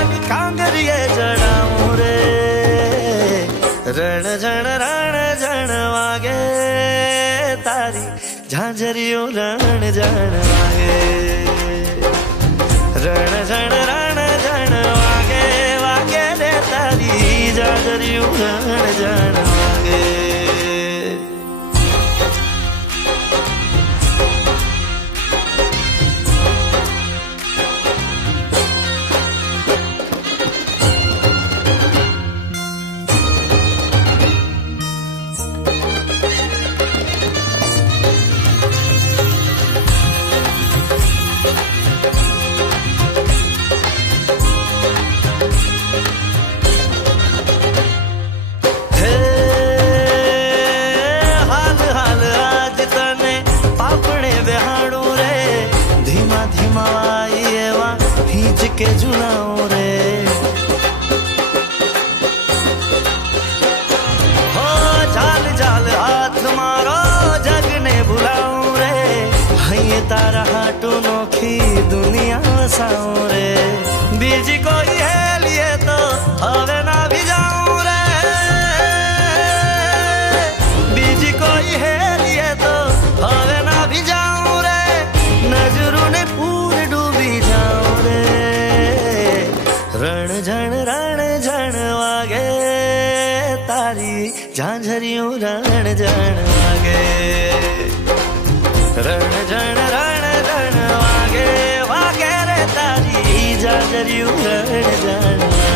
કાની કાંગરીએ જણાવું રે રણ જણ વાગે તારી ઝાંઝરીઓ રણ જણ વાગે રણ જણ વાગે વાગે રે તારી ઝાંઝરીઓ રણ જણ વાગે के जुलाओ रे हो जाल जाल हाथ मारो जग ने बुलाओ रे हये तारा हाटू नोखी दुनिया वसाओ रे बीजी कोई है लिए तो हवे ना भी जाऊं रे बीजी कोई है लिए तो हवे ना भी जाऊं रे नजरों ने पूरे डूबी जाऊं रे रण जण वागे तारी झांझरियों रण जण वागे रण जण वागे वागे रे तारी झांझरियों रण जण